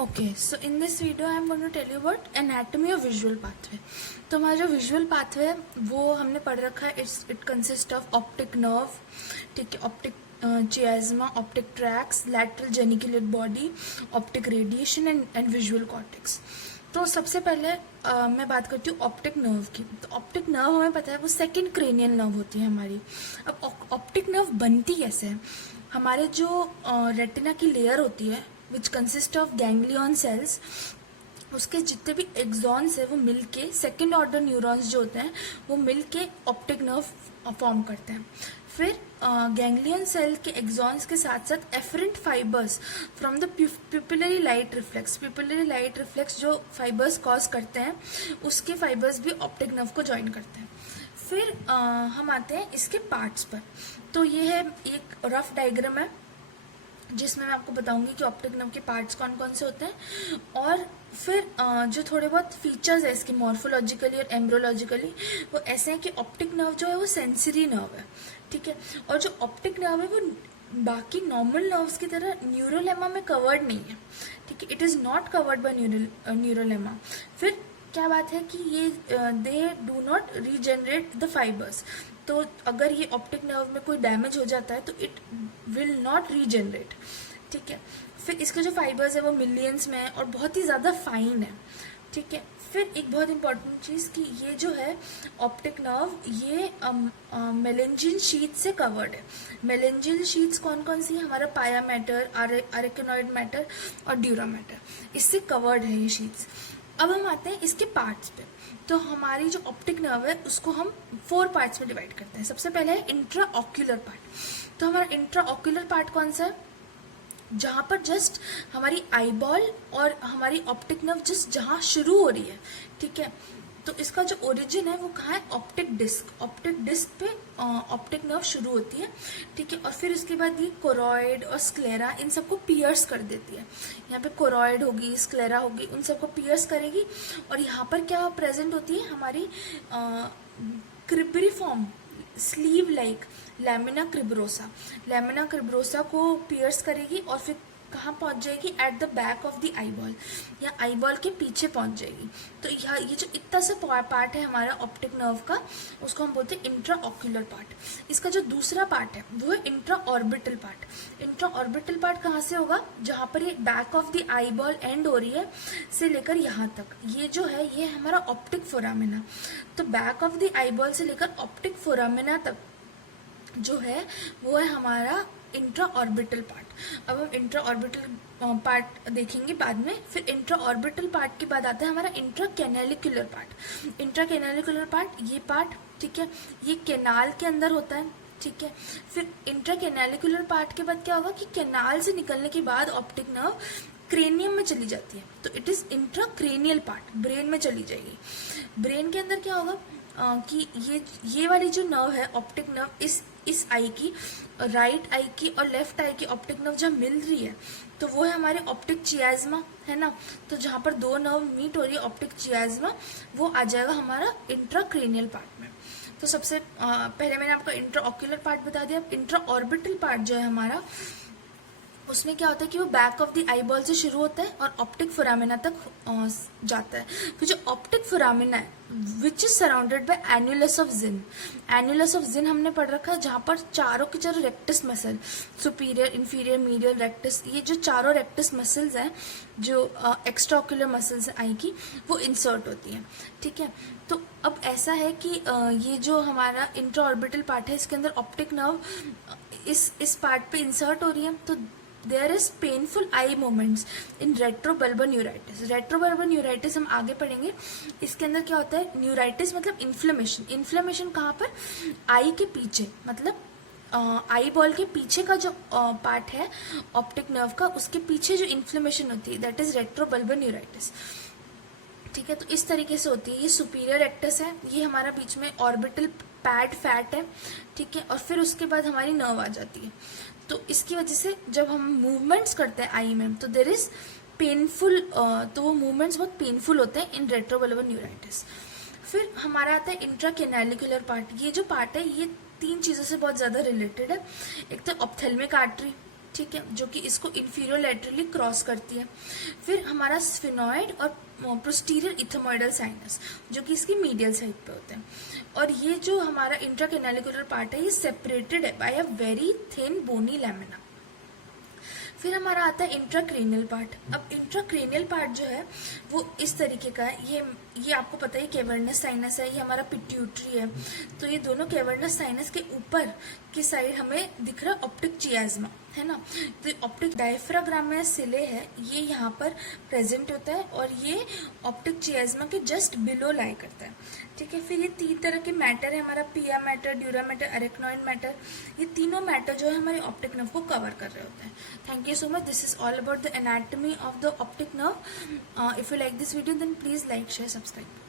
Okay, so in this video I am going to tell you about anatomy of visual pathway. तो हमारा जो visual pathway है वो हमने पढ़ रखा है. It consist of optic nerve, ठीक है, optic chiasma, optic tracts, lateral geniculate body, optic radiation and visual cortex. तो सबसे पहले मैं बात करती हूँ ऑप्टिक नर्व की. तो ऑप्टिक नर्व हमें पता है वो सेकंड क्रेनियल नर्व होती है हमारी. अब ऑप्टिक नर्व बनती कैसे है? हमारे जो रेटिना की लेयर होती है which consist of ganglion cells, उसके जितने भी एक्सॉन्स है वो मिलके सेकेंड ऑर्डर न्यूरॉन्स जो होते हैं वो मिलके ऑप्टिक नर्व फॉर्म करते हैं. फिर गैंग्लियन सेल के एक्सॉन्स के साथ साथ afferent fibres from the pupillary light reflex जो फाइबर्स कॉज करते हैं उसके फाइबर्स भी ऑप्टिक नर्व को ज्वाइन करते हैं. फिर हम आते हैं इसके पार्ट्स पर. तो ये है एक रफ डायग्राम है जिसमें मैं आपको बताऊंगी कि ऑप्टिक नर्व के पार्ट्स कौन कौन से होते हैं, और फिर जो थोड़े बहुत फीचर्स है इसके मॉर्फोलॉजिकली और एम्ब्रोलॉजिकली वो ऐसे हैं कि ऑप्टिक नर्व जो है वो सेंसरी नर्व है, ठीक है, और जो ऑप्टिक नर्व है वो बाकी नॉर्मल नर्व्स की तरह न्यूरोलेमा में कवर्ड नहीं है, ठीक है, it is not covered by न्यूरोलेमा. फिर क्या बात है कि ये they do not regenerate the fibres. तो अगर ये ऑप्टिक नर्व में कोई डैमेज हो जाता है तो इट विल नॉट रीजनरेट, ठीक है. फिर इसके जो फाइबर्स है वो मिलियंस में है और बहुत ही ज़्यादा फाइन है, ठीक है. फिर एक बहुत इंपॉर्टेंट चीज़ कि ये जो है ऑप्टिक नर्व ये मेलेंजिन शीट से कवर्ड है. मेलेंजिन शीट्स कौन कौन सी है? हमारा पाया मैटर, अरेकिनॉइड मैटर और ड्यूरा मैटर, इससे कवर्ड है ये शीट्स. अब हम आते हैं इसके पार्ट्स पे. तो हमारी जो ऑप्टिक नर्व है उसको हम 4 पार्ट्स में डिवाइड करते हैं. सबसे पहले है इंट्रा ऑक्यूलर पार्ट. तो हमारा इंट्रा ऑक्यूलर पार्ट कौन सा है? जहाँ पर जस्ट हमारी आईबॉल और हमारी ऑप्टिक नर्व जस्ट जहाँ शुरू हो रही है, ठीक है. तो इसका जो ओरिजिन है वो कहाँ है? ऑप्टिक डिस्क पे ऑप्टिक नर्व शुरू होती है, ठीक है. और फिर उसके बाद ये कोरॉइड और स्क्लेरा इन सबको पियर्स कर देती है. यहाँ पे कोरॉइड होगी, स्क्लेरा होगी, उन सबको पियर्स करेगी. और यहाँ पर क्या प्रेजेंट होती है? हमारी क्रिब्रिफॉर्म स्लीव लाइक लैमिना क्रिब्रोसा को पियर्स करेगी और फिर कहाँ पहुँच जाएगी? At the back of the eyeball, या आईबॉल के पीछे पहुँच जाएगी. तो ये जो इतना सा पार्ट है हमारा ऑप्टिक नर्व का उसको हम बोलते हैं इंट्रा ऑक्यूलर पार्ट. इसका जो दूसरा पार्ट है वो है intra orbital part. Intra orbital part कहाँ से होगा? जहाँ पर ये back of the eyeball and हो रही है से लेकर यहाँ तक, ये जो है ये हमारा ऑप्टिक फोरामिना. तो बैक ऑफ द आईबॉल से लेकर ऑप्टिक फोरामिना तक जो है वो है हमारा इंट्रा ऑर्बिटल पार्ट. अब हम इंट्रा ऑर्बिटल पार्ट देखेंगे बाद में. फिर इंट्रा ऑर्बिटल पार्ट के बाद आता है हमारा intra canalicular part. Intra canalicular part ये पार्ट, ठीक है, ये कैनाल के अंदर होता है, ठीक है. फिर इंट्रा कैनालिकुलर पार्ट के बाद क्या होगा कि कैनाल से निकलने के बाद ऑप्टिक नर्व क्रेनियम में चली जाती है. तो it is intra cranial part, brain में चली जाएगी. ब्रेन के अंदर क्या होगा कि ये वाली जो नर्व है ऑप्टिक नर्व इस आई की, राइट आई की और लेफ्ट आई की ऑप्टिक नर्व जब मिल रही है तो वो है हमारे ऑप्टिक चियाज्मा, है ना. तो जहाँ पर दो नर्व मीट हो रही है ऑप्टिक चियाज्मा, वो आ जाएगा हमारा इंट्राक्रेनियल पार्ट में. तो सबसे पहले मैंने आपको इंट्रा ऑक्यूलर पार्ट बता दिया. इंट्रा ऑर्बिटल पार्ट जो है हमारा उसमें क्या होता है कि वो बैक ऑफ द आईबॉल से शुरू होता है और ऑप्टिक फोरामिना तक जाता है. फिर जो ऑप्टिक फोरामिना है which is surrounded by annulus of Zinn हमने पढ़ रखा है, जहाँ पर चारों के चारों rectus muscle, superior, inferior, medial, rectus, ये जो चारों रेक्टस मसल्स हैं जो एक्स्ट्रा ऑक्यूलर मसल्स हैं आई की, वो इंसर्ट होती हैं, ठीक है. तो अब ऐसा है कि ये जो हमारा इंट्रा ऑर्बिटल पार्ट है इसके अंदर ऑप्टिक नर्व इस पार्ट पे इंसर्ट हो रही है. तो there is painful eye movements in retrobulbar neuritis हम आगे पढ़ेंगे. इसके अंदर क्या होता है? न्यूराइटिस मतलब इन्फ्लेमेशन कहाँ पर? आई के पीछे, मतलब आई बॉल के पीछे का जो पार्ट है ऑप्टिक नर्व का, उसके पीछे जो इन्फ्लेमेशन होती है दैट इज रेट्रोबल्बर न्यूराइटिस, ठीक है. तो इस तरीके से होती है. ये सुपीरियर रेक्टस है, ये हमारा बीच में ऑर्बिटल पैड फैट है, ठीक है. और फिर उसके बाद हमारी नर्व आ जाती है. तो इसकी वजह से जब हम मूवमेंट्स करते हैं आई में तो देर इज पेनफुल, तो वो मूवमेंट्स बहुत पेनफुल होते हैं इन रेट्रोबल्बर न्यूराइटिस. फिर हमारा आता है इंट्रा कैनालिकुलर पार्ट. ये जो पार्ट है ये 3 चीज़ों से बहुत ज़्यादा रिलेटेड है. एक तो ऑप्थेल्मिक आर्टरी, ठीक है, जो कि इसको इंफीरियर लैटरली क्रॉस करती है। फिर हमारा स्फिनॉइड और पोस्टीरियर इथमोइडल साइनस, जो कि इसकी मीडियल साइड पे होते हैं। और ये जो हमारा इंट्राकैनालिकुलर पार्ट है, ये सेपरेटेड है by a very thin bony lamina. फिर हमारा आता है इंट्राक्रेनियल पार्ट। अब इंट्राक्रेनियल पार्ट जो है वो इस तरीके का है। ये आपको पता है कैवर्नस साइनस है, ये हमारा पिट्यूटरी है। तो ये दोनों कैवर्नस साइनस के ऊपर की साइड हमें दिख रहा है ऑप्टिक चियाज्मा, है ना। तो ऑप्टिक डायफ्राग्राम में सिले है, ये यहाँ पर प्रेजेंट होता है और ये ऑप्टिक चियाज्मा के जस्ट बिलो लाई करता है, ठीक है। फिर ये 3 तरह के मैटर है हमारा, पिया matter, dura mater, arachnoid matter. ये तीनों मैटर जो है हमारे ऑप्टिक नर्व को कवर कर रहे होते हैं। Thank you so much. This is all about the anatomy of the optic nerve. If you like this video, then please like, share, subscribe.